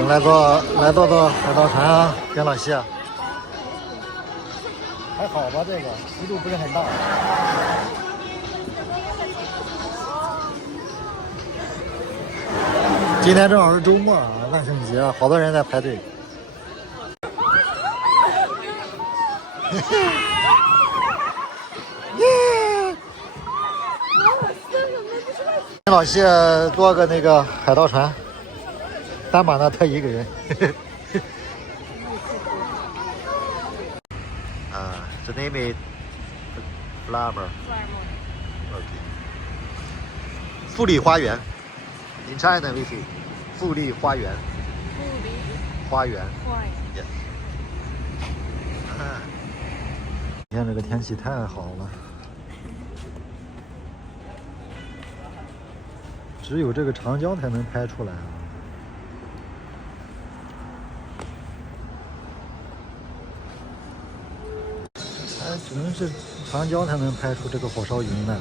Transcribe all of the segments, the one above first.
我们来坐海盗船啊，跟老谢。还好吧，这个幅度不是很大。今天正好是周末啊，万圣节，好多人在排队。跟老谢坐个那个海盗船，单马呢他一个人。The name is Flower. Okay. 富丽花园。In China we say 富丽花园。花园。Yes. 今天这个天气太好了，只有这个长焦才能拍出来啊。只能是长焦才能拍出这个火烧云呢。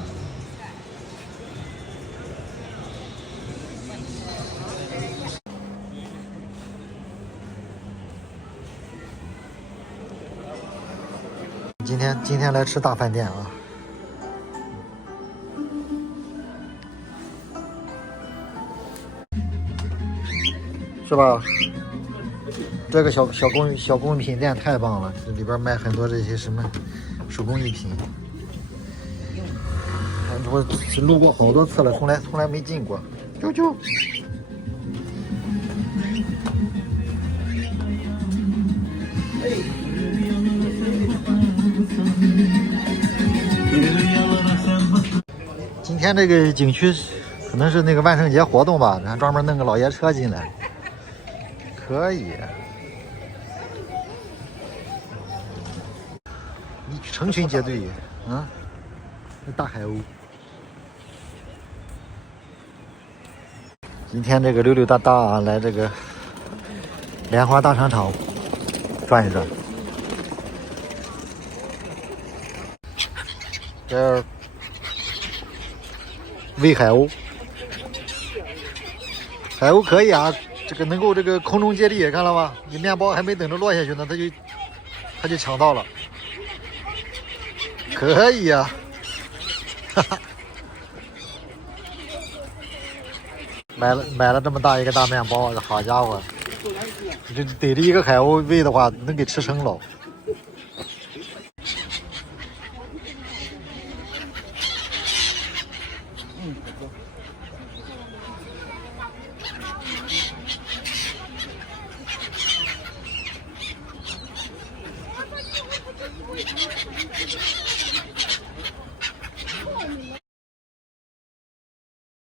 今天来吃大饭店啊，是吧？这个小工艺品店太棒了，这里边卖很多这些什么手工艺品。我路过好多次了，从来没进过。啾啾。今天这个景区可能是那个万圣节活动吧，还专门弄个老爷车进来，可以。成群结队啊！大海鸥。今天这个溜溜达达啊，来这个莲花大商场转一转。这喂海鸥，海鸥可以啊，这个能够这个空中接力，看了吗？你面包还没等着落下去呢，它就抢到了。可以呀、哈哈，买了这么大一个大面包，好家伙，这逮着一个海鸥喂的话，能给吃生了。